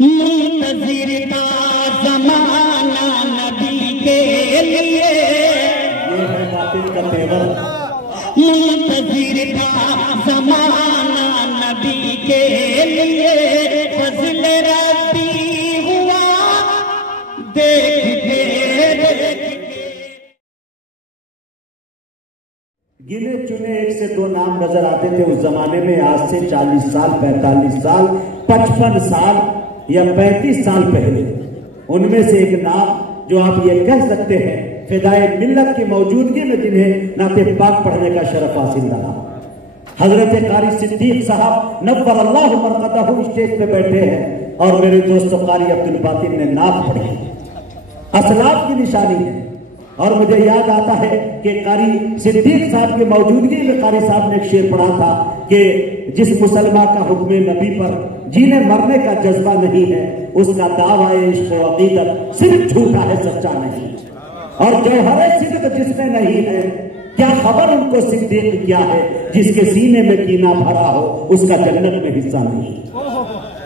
मुंतज़िर का ज़माना नबी के लिए, ये है बातिल का तेवर। मुंतज़िर का ज़माना नबी के लिए, फज़ल रब्बी हुआ देख के। गिने चुने 1 से 2 नाम नजर आते थे उस जमाने में। आज से 40 साल, 45 साल, 55 साल या 35 साल पहले उनमें से एक नाम जो आप ये कह सकते हैं फिदाए मिल्लत की मौजूदगी में जिन्हें नाते पाक पढ़ने का शरफ हासिल रहा, हजरत कारी सिद्दीक साहब नव्वर अल्लाह मरकदहू स्टेज पे बैठे हैं और मेरे दोस्त कारी अब्दुल बातिन ने नात पढ़ी। असलाफ की निशानी है। और मुझे याद आता है कि कारी सिद्दीक साहब की मौजूदगी में कारी साहब ने एक शेर पढ़ा था कि जिस मुसलमान का हुक्म नबी पर जीने मरने का जज्बा नहीं है, उसका दावा इश्क व अकीदत सिर्फ झूठा है, सच्चा नहीं। और जौहर सिद्दीक जिसमें नहीं है, क्या खबर उनको सिद्दीक क्या है, जिसके सीने में कीना भरा हो उसका जन्नत में हिस्सा नहीं।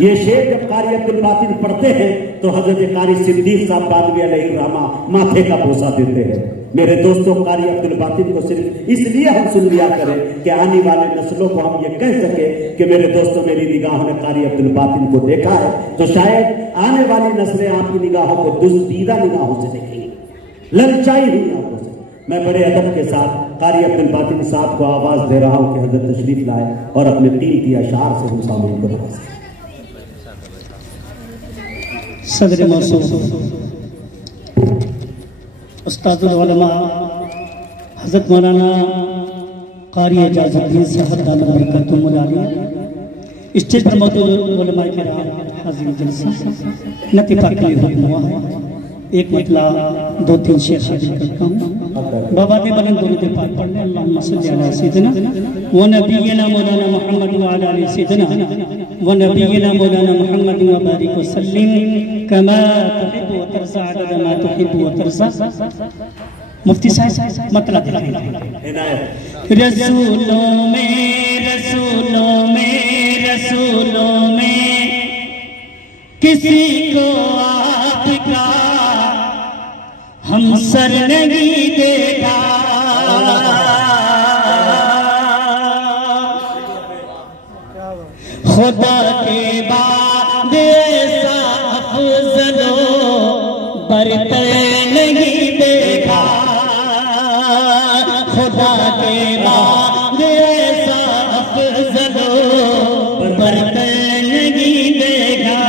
ये शेर जब कारी अब्दुल बातिन पढ़ते हैं तो हजरत कारी सिद्दीक साहब बादवी अलैहिर्रहमा माथे का बोसा देते हैं। मेरे दोस्तों, कारी अब्दुल बातिन को सिर्फ इसलिए हम सुन लिया करें कि आने वाले नस्लों को हम ये कह सके कि मेरे दोस्तों मेरी निगाहों ने कारी अब्दुल बातिन को देखा है, तो शायद आने वाली नस्लें आपकी निगाहों को दुस्तीदा निगाहों से देखेंगी, ललचाई हुई आंखों से। मैं बड़े अदब के साथ कारी अब्दुल बातिन साहब को आवाज दे रहा हूं कि हजरत तशरीफ लाए और अपने कीमती अशार से उन सामने को नवाजें। सदर मौसूम उस्तादुल उलमा हज़रत मौलाना कारी एजाज़ुद्दीन साहब दामद बरकतुहुल आलिया स्टेज पर मौजूद उलमा किराम हाज़िर जलसा नतीफ़ा के लिए हुक्म हुआ है। एक मतला 2-3 शेर हाजिर करता हूँ। बाबा ने बलन दुरूद पाक पढ़ने अल्लाहुम्मा सल्ली अला सय्यिदिना व नबिय्यिना मौलाना मुहम्मद व अला आलि सय्यिदिना व नबिय्यिना मौलाना मुहम्मद व बारिक व सल्लिम कमा तुहिब्बु व तरज़ा अदद मा तुहिब्बु व तरज़ा। मुफ्ती साहब मतलब रसूलों में रसूलों में रसूलों में किसी को आपका हम सर नहीं देखा, खुदा के बाद ऐसा अफज़लो बरतर नहीं देखा, खुदा के बाद ऐसा अफज़लो बरतर नहीं देखा।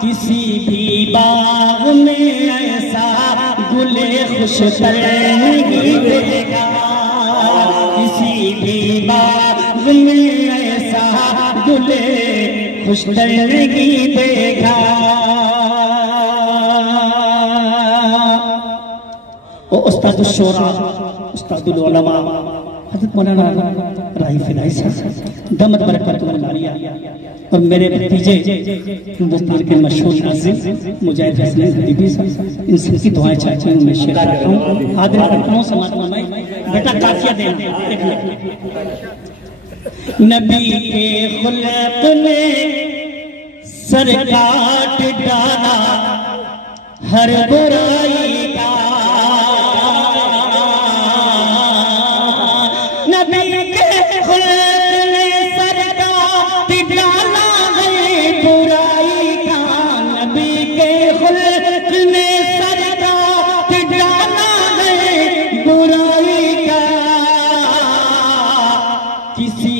किसी भी बाग में ऐसा गुले खुश नहीं देखा, किसी भी बाग में ऐसा गुले खुश नहीं देखा। ओ उस्तादुल शोरा उस्तादुल उलमा हज़रत मौलाना राही फिदाई साहब दामद बरकतुहुल आलिया और मेरे भतीजे हिंदुस्तान के मशहूर नाज़िम मुजाहिद हसन हबीबी साहब, इन सबकी दुआएं चाहती हूँ। मैं शेर करता हूँ, आदर करता हूँ। समाज में बेटा काफिया दे नबी के खुल्क ने सर काट डाला हर बुराई का, किसी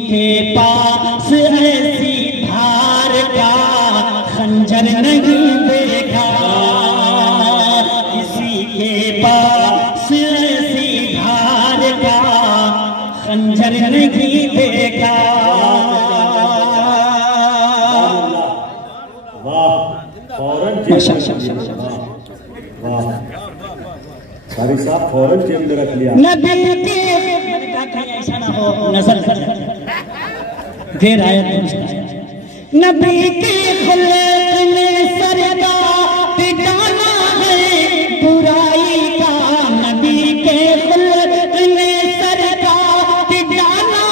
के पास ऐसी धार का खंजर नहीं देखा, किसी के पास ऐसी धार का खंजर नहीं देखा। वाह, फौरन वाह कारी साहब फौरन जेब में रख लिया। नबी के मैंने कहा कहीं ऐसा ना हो नजर लग जाए। देर आया नबी के खुले में सरदार डाला है बुराई का। नबी के खुले में सरदार डाला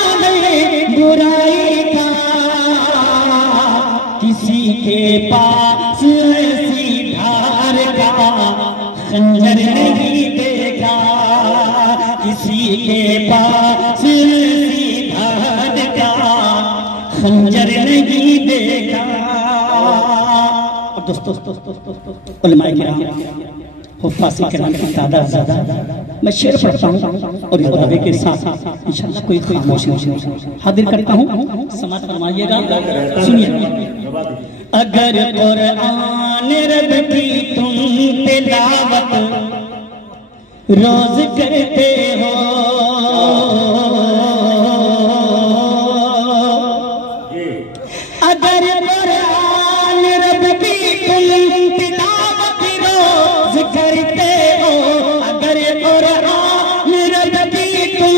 है बुराई का। किसी के पास ऐसी धार का खंजर नहीं देखा। किसी के पास ऐसी धार का खंजर नहीं देखा। और दोस्तों उलमाए किराम हुफ्फाज़ किराम की तादाद ज़्यादा। मैं शेर पढ़ता हूँ और इस दावे के साथ इंशाअल्लाह कोई खामोशी हाजिर करता हूँ, समाअत फरमाइएगा। सुनिए। अगर कुरान रब की तुम तिलावत रोज करते हो, अगर कुरान रब की तुम तिलावत रोज करते हो, अगर कुरान रब की तुम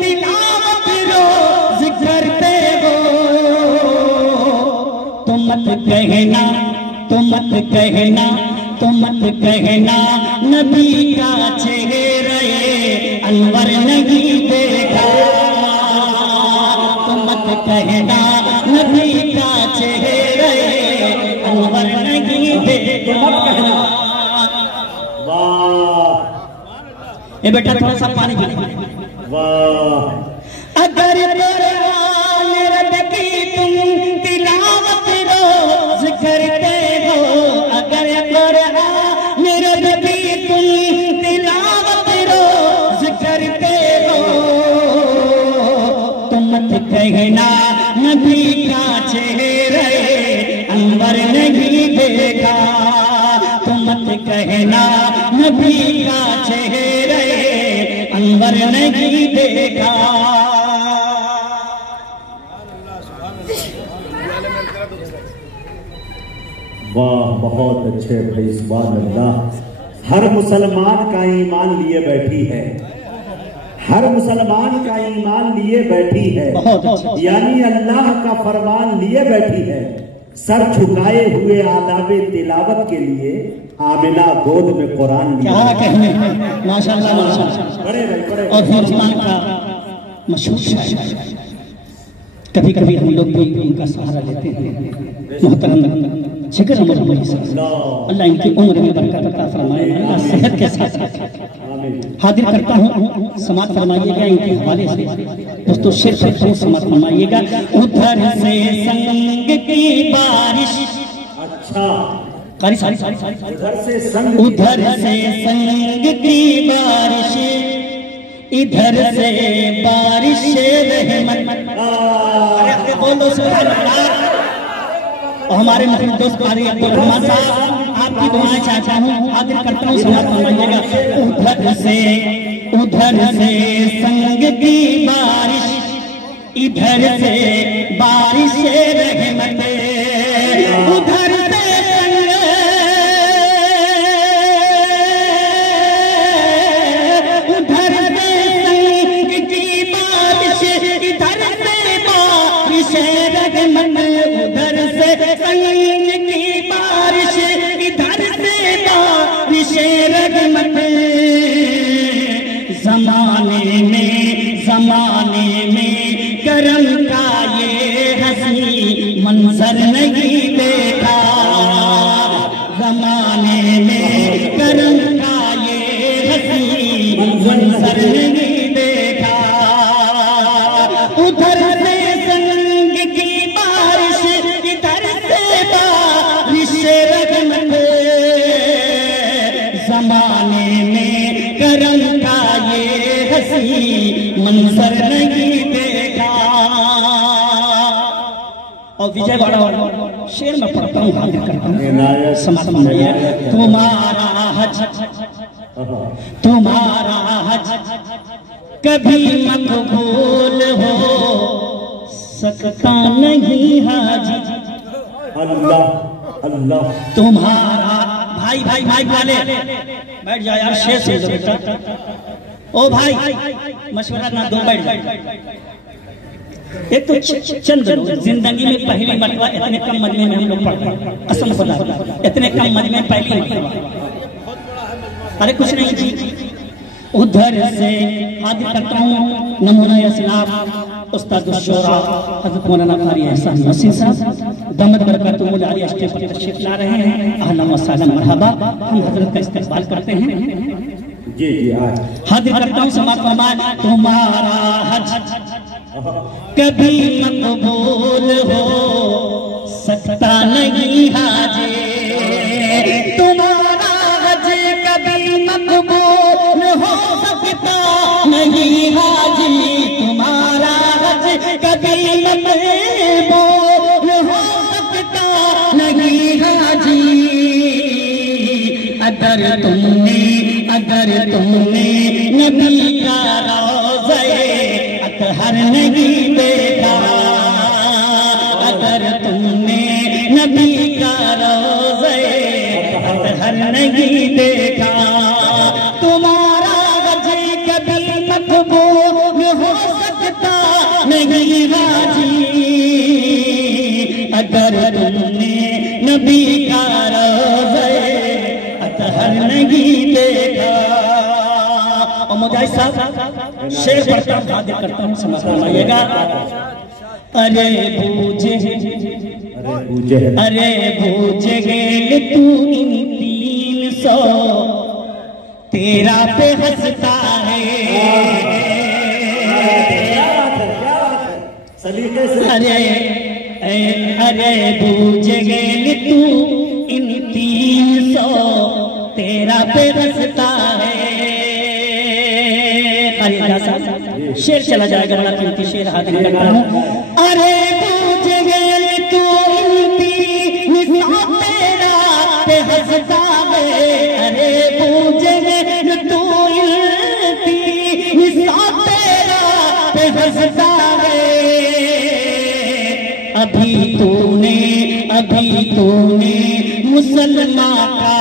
तिलावत रोज करते हो, तो मत कहना, तो मत कहना, तो मत कहना नबी का चेहरा अनवर नहीं देखा। तो मत कहना नबी का चेहरा अनवर नहीं देखा। वाह ये बेटा थोड़ा सा पानी पी। वाह अगर कुरान रब की तुम तिलावत रोज करते हो, अगर कुरान रब की तुम तिलावत रोज करते हो, तो मत कहना नबी का चेहरा अनवर नहीं देखा। तो मत कहना नबी का चेहरा अनवर नहीं देखा। वाह बहुत अच्छे भाई सुभान अल्लाह। हर मुसलमान का ईमान लिए बैठी है, हर मुसलमान का ईमान लिए बैठी है, यानी अल्लाह का फरमान लिए बैठी है। सर झुकाए हुए आदाबे तिलावत के लिए आमिना गोद में कुरान लिया। क्या कहने, माशाअल्लाह माशाअल्लाह। बड़े बड़े और हिंदुस्तान का मशहूर शायर, कभी कभी हम लोग भी उनका सहारा लेते हैं। मोहतरम जिक्र अमर अल्लाह इनकी उम्र में बरकत अता फरमाए, अल्लाह सेहत के साथ हाजिर करता हूँ, समाअत फरमाइएगा इनके हवाले से। दोस्तों शेर पर समाअत फरमाइएगा। उधर से संग की बारिश, अच्छा कारी सारी सारी सारी उधर से संग, उधर से संग की बारिश, इधर से बारिश रहमत। अरे बोलो सुभान अल्लाह। और हमारे मुस्लिम दोस्त कारी अब्दुल रहमान साहब, आपकी दुआएं चाहता हूँ, हाजिर करता हूँ, समाअत फरमाइएगा। उधर से संग की बारिश, इधर से बारिश रहमत। उधर से संग, उधर से संग की बारिश, इधर से बारिश रहमत। उधर से संग की बारिश, इधर से बारिश रहमत। जमाने में करम का ये हंसी मंजर नहीं देखा। जमाने में करम का ये हंसी मंजर नहीं देखा। उधर से संग की बारिश, इधर से बारिश रहमत। जमाने में करम का ये हंसी मंजर नहीं देखा। और विजयवाड़ा शेर में पढ़ता हूँ, हाजिर करता हूँ, समाअत फरमाइए। तुम्हारा हज, तुम्हारा हज कभी मकबूल हो सकता नहीं हाजी। अल्लाह अल्लाह। तुम्हारा भाई भाई माइक वाले बैठ जाओ यार, शेर सुन लो बेटा। ओ भाई मशवरा ना दो, बैठ जाओ। एक तो चंद लोग जिंदगी में पहली मरतबा इतने कम मजमे में हम लोग पढ़ रहे हैं, कसम खुदा इतने कम मजमे में पहली मरतबा। अरे कुछ नहीं जी, उधर से हाजिर करता हूँ नमूना इस्लाम उस्ताद शुरा हज़रत मौलाना कारी एहसान नसीर साहब दमद बरकतुहुल आलिया स्टेज पर तशरीफ ला रहे हैं। अहलन व सहलन मरहबा। हम हजरत का इस्तकबाल करते हैं। जी जी हाजिर करता हूँ समाज फरमान, तुम्हारा हज कभी मकबूल हो सकता नहीं हाजी, तुम्हारा हज कभी मकबूल हो सकता नहीं हाजी, तुम्हारा हज कभी मकबूल हो सकता नहीं हाजी। अगर तुमने नबी का रोज़े अतहर नहीं देखा, अगर तुमने नबी का रोज़े अतहर नहीं देखा, तुम्हारा हज कभी मकबूल हो सकता नहीं हाजी। अगर तुमने नबी का रोज़े अतहर नहीं देखा। और मुजाहिद साहब शेर पढ़ता हूँ, हाजिर करता हूँ, समझ पाइएगा। अरे बूझे गेल तू इन 300 तेरा पे हंसता है। अरे बूझे गेल तू इन 300 तेरा पे हंसता है। शेर चला जाएगा, बड़ा कीमती शेर हाजिर करता हूँ। अरे बूझ गेल तू तेरा पे हंसता है, अरे बूझ गेल तू तेरा पे हंसता है। अभी तूने मुसलमान का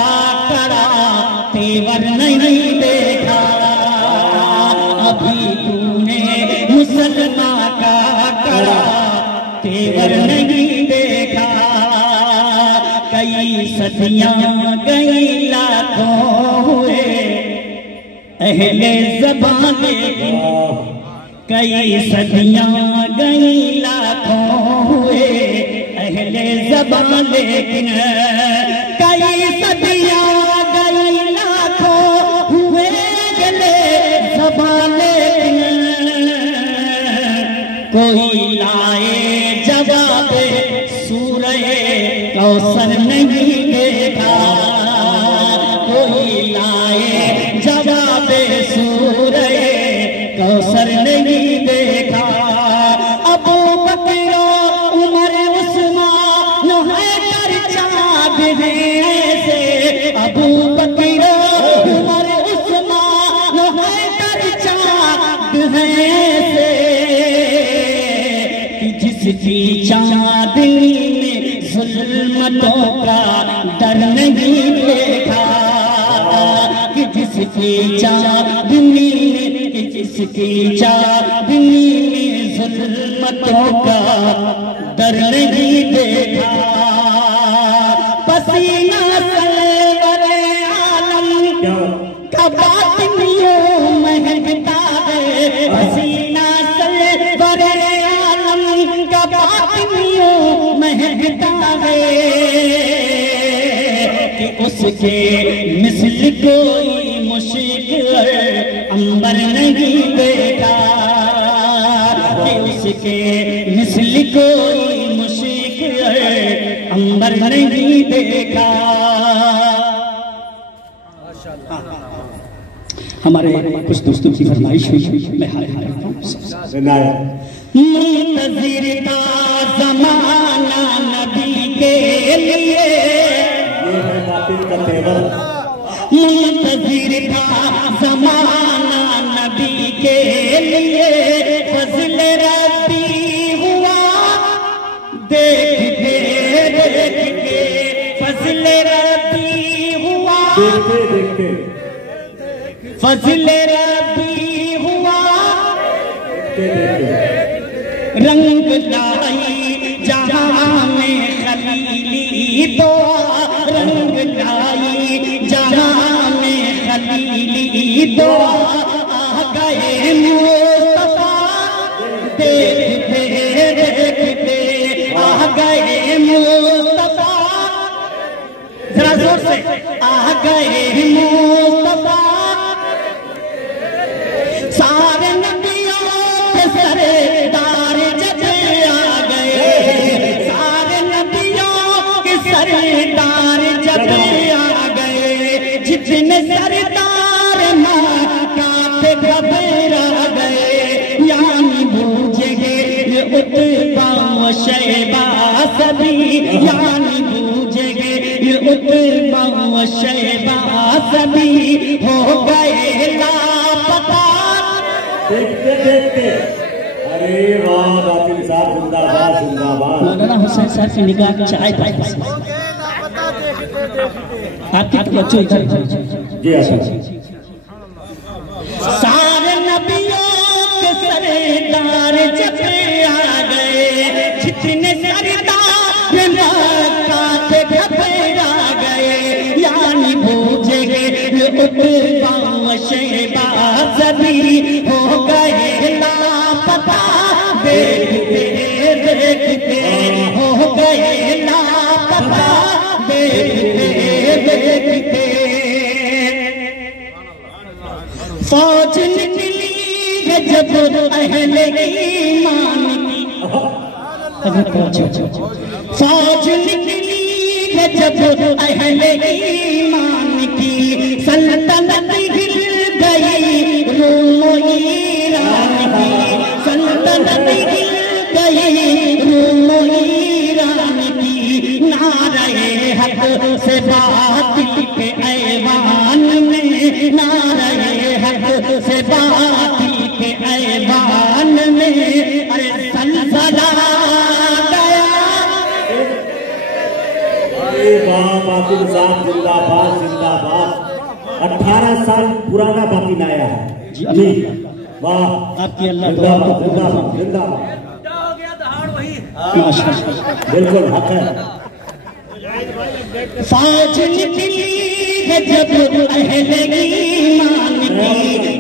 कड़ा तेवर नहीं देखा, अभी तूने मुसलमान का कड़ा तेवर नहीं देखा। कई सदियां गई लाखों हुए अहले ज़बान लेकिन, कई सदियां गई लाखों हुए अहले ज़बान लेकिन, कई सदियां गई लाखों हुए अहले ज़बान लेकिन, कोई लाए जवाब सूरह कौसर नहीं देखा, कोई लाए जवाब सूरह कौसर नहीं देखा। अबू बकर उमर उस्मान हैदर चाँद हैं ऐसे, अबू बकर उमर उस्मान हैदर चाँद हैं ऐसे, जिसकी चाँदनी में जुल्मतों का डर नहीं देखा, कि जिसकी चाँदनी में जुल्मतों का डर नहीं देखा। पसीना सलवरे आलम का बातिनियों महकता है, पसीना सलवरे आलम का बातिनियों महकता है, कि उसके मिसल कोई मुश्क अंबर नहीं देखा, कि उसके मिसल कोई मुश्क अंबर नहीं देखा। हमारे कुछ दोस्तों की फरमाइश हुई, मैं हाय हाय करता हूँ। मुंतज़िर था ज़माना नबी के लिए, मुंतज़िर था ज़माना नबी के लिए, फज़ल रब्बी हुआ देख के फज़ल रब्बी हुआ देखते देखते फजल रबी हुआ देखते रंग लाई जहां में खलीली तो रंग लाई जहां में खलीली तो आ गए मुस्तफा देखते देखते आ गए मुस्तफा जरा जोर से आ गए मुस्तफा सारे नबियों के सरदार जब आ गए सारे नबियों के सरदार जब आ गए जितने सरदार मक्का से घबरा गए यानी बूझ गए उतबा व शैबा सभी यानी बूझ गए उतबा व शैबा सभी हो गए लापता देखते देखते। अरे वाह बातिल साहब जिंदाबाद जिंदाबाद। मौलाना हुसैन साहब की निगाह चाय पाती आपकी तवज्जो इधर जी अच्छा। सारे नबियों के सरदार जब आ गए जितने सरदार मक्का से घबरा गए यानी बूझ गए उतबा व शैबा सभी हो गए लापता देखते देखते हो गए लापता देखते देखते फौज निकली है जब अहले ईमान की फौज निकली है जब अहले ईमान की सल्तनत हिल गई रूम ईरान की सल्तनत हिल गई रूम ईरान की नारे हक से बातिल के ऐवान में नारे हक से बातिल के ऐवान में अरे सलसला गया। अरे वाह बातिल साहब जिंदाबाद जिंदाबाद। 18 साल पुराना बातिल आया है जी वाह आपकी अल्लाह जिंदाबाद जिंदाबाद जिंदाबाद। माशाअल्लाह बिल्कुल हक है। फौज निकली है जब अहले ईमान की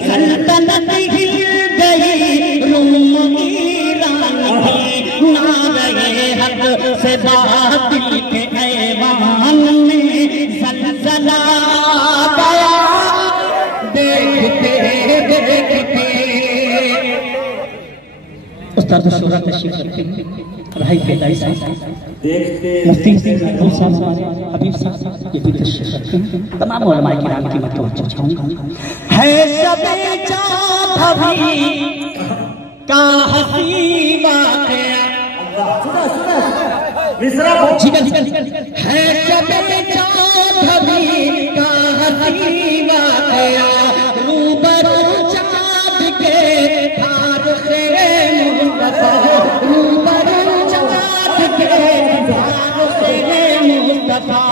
सल्तनत हिल गई रूम ईरान की नारे हक से बातिल के ऐवान में सलसला गया देखते देखते। उस्ताद शुरा तशरीफ रखते हैं रही फैदाई साहब देखते मुफ्ती महबूब साहब हमारे हबीब साहब ये भी तशरीफ रखते हैं तमाम उलमाए किराम की मैं तवज्जो चाहूंगा है सबे चाहवी का हसी वाक़या मिश्रा है सबे चाहवी का हसी वाक़या रूबरू चाँद के हार से मुस्तफा रूबरू चाँद के हार से मुस्तफा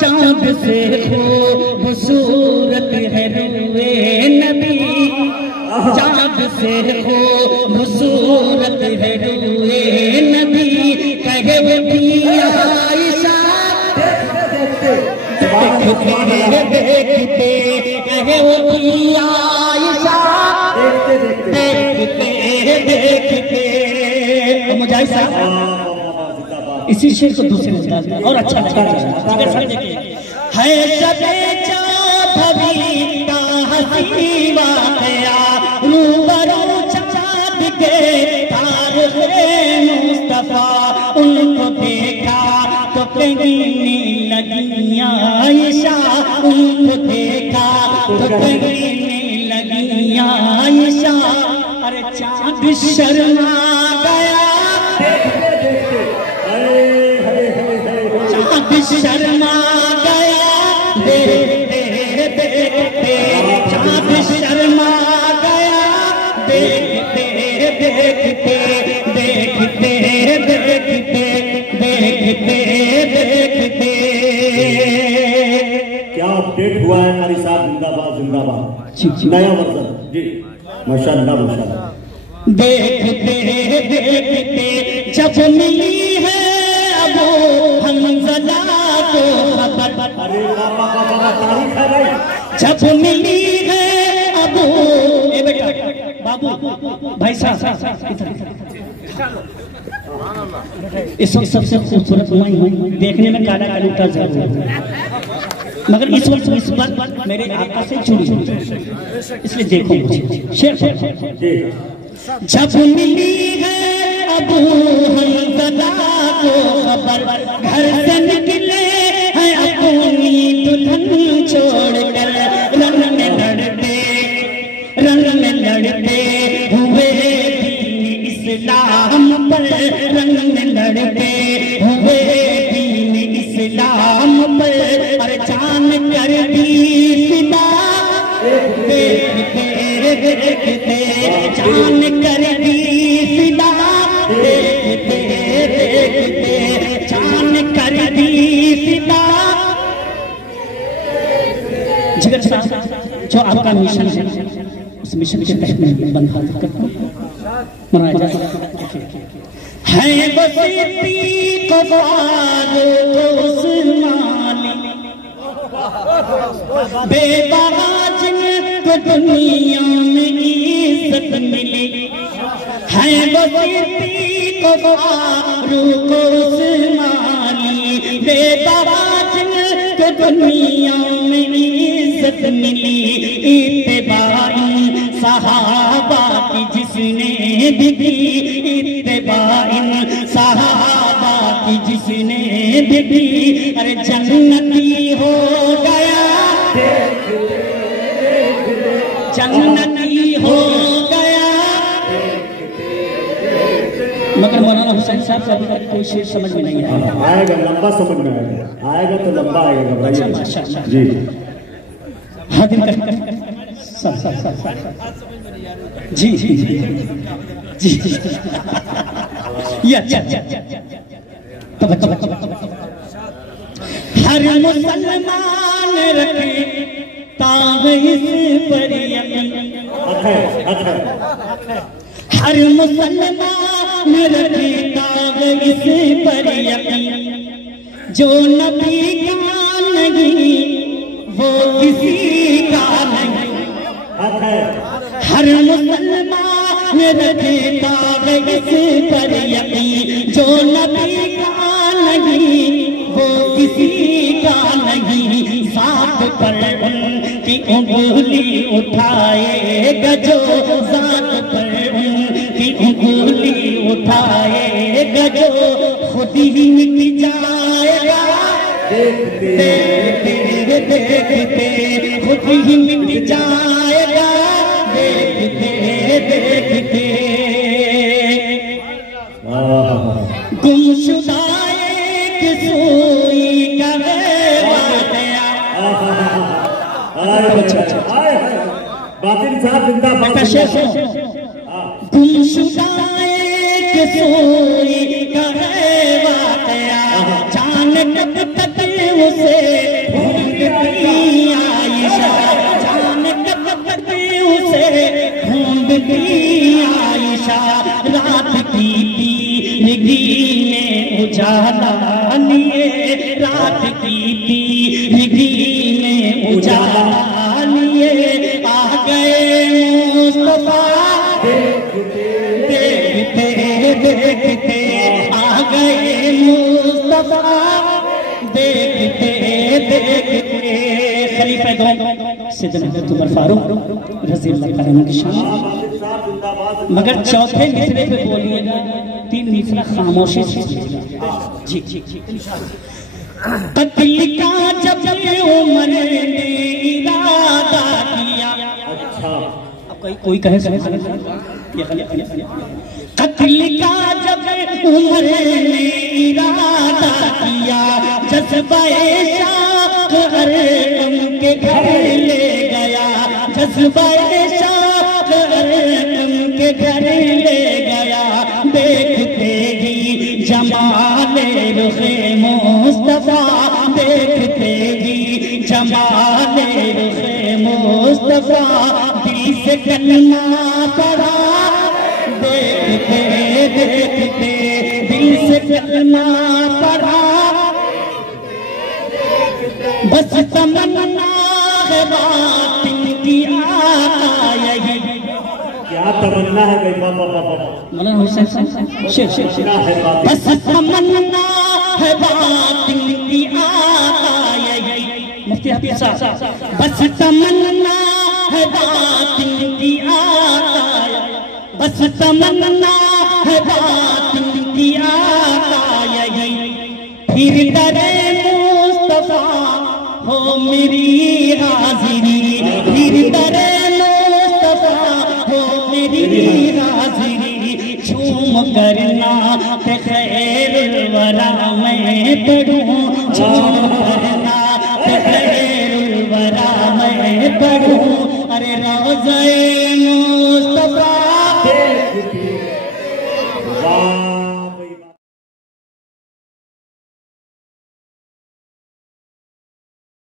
चाँद से खूबसूरत है रुए नबी चाँद से खूबसूरत है रुए नबी कहे वो भी आयशा देखते देखते कहे वो भी आयशा देखते देखते मुजाहिद साहब इसी शेर को दूसरे अंदाज में और अच्छा है सबे चाँदी का हसी वाक़या रूबरू चाँद के तार से मुस्तफा उनको देखा तो कहने लगी आयशा उनको देखा तो कहने लगी आयशा अरे चाँद शर्मा गया चाँद शर्मा गया देखते देखते चाँद शर्मा गया देखते देखते देखते देखते देखते देखते। क्या अपडेट हुआ है कारी साहब, जिंदाबाद जिंदाबाद, नया वर्जन जी, माशाअल्लाह माशाअल्लाह। देखते देखते जब मिली है अबू हंज़ला को खबर, अरे बाबा तारीफ है भाई, जब मिली है अबू, ए बेटा बाबू भाई साहब इस वक्त सबसे खूबसूरत मैं हूँ, देखने में काला कालूटा जरूर, मगर इस वक्त इस बार मेरे आका से जुड़ी, इसलिए देखो मुझे शेर। जब मिली है अबू हंज़ला को खबर, घर से निकले हैं अपनी दुल्हन छोड़कर, रंग में लड़ते हुए दीन इस्लाम पर, रंग में लड़ते हुए दीन इस्लाम पर, और जान कर दी फिदा, देखते देखते जान कर दी फिदा, देखते देखते जान कर दी फिदा। जिगर साहब जो आपका मिशन है, उस मिशन के तहत मैं बंधा करता हूँ। है बसीती कबारो उस्मानी, बेबाज को दुनिया में इज्जत मिली, है बसीती कबारो उस्मानी, बेबाज को दुनिया में इज्जत मिली, इत्तेबाइन सहाबा की जिसने भी की, इत्तेबाइन सहाबा की जिसने भी की, अरे जन्नती हो गया, जन्नती हो गया। मगर मौलाना हुसैन साहब का अभी कोई शेर समझ में नहीं आया, आएगा लंबा समझ में आएगा तो लंबा आएगा भाई। माशाअल्लाह जी हाँ दिन जी जी जी जी हर मुसलमान रखे ताब इस पर यकीन, हर मुसलमान रखे ताब इस पर यकीन, जो नबी का नहीं वो किसी का नहीं, हर मुसलमान रखे ताब इस पर यकीन, जो नबी का नहीं वो किसी का नहीं, साथ पर उनकी उंगली उठाएगा जो, साथ पर उनकी उंगली उठाएगा जो, खुद ही मिट जाएगा, देखते देखते खुद ही मिट जाएगा, देखते देखते। गुमशुदा एक सोई का बातिल साहब जिंदाबाद, गुमशुदा एक सोई का वाकया, जान कब तक उसे ढूंढती आयशा, जान कब तक उसे ढूंढती आयशा, रात की तीरगी में उजाला लिए, रात की तीरगी में उजाला लिए, आ गए मुस्तफा, देखते देखते आ गए मुस्तफा, देखते देखते। खलीफा दो सैयदना हज़रत उमर फारूक रज़ी अल्लाह तआला की शान। मगर चौथे मिसरे पे बोलिएगा, तीन मिसरा खामोशी से जी जी जी। कत्ल का जब उमर ने इरादा किया, अब कोई कहे कत्ल का जब उमर ने इरादा किया, जज्बा-ए शाख हर उनके घर ले गया, जज्बा-ए शाख हर उनके घर ले गया, देखते ही जमाले रुखे मुस्तफा, देखते ही जमाले लाले रुखे मुस्तफा दिल से कलमा पढ़ा, देखते देखते दिल से कलमा पढ़ा, बस तमन्ना है बात इनकी आका यही। क्या तमन्ना है भाई, बाबा बाबा मौलाना हुसैन साहब शेख बस तमन्ना है बात इनकी आका यही। मुफ्ती हफीज साहब बस तमन्ना है बात इनकी आका, बस तमन्ना है बात इनकी आका यही। फिर डरे मुस्तफा हो मेरी हाजिरी, फिर डरे मुस्तफा हो मेरी हाजिरी, झूम करना खैरुल वरा मैं पढ़ूं, झूम करना खैरुल वरा मैं पढ़ूं। अरे रोज़े मुस्तफा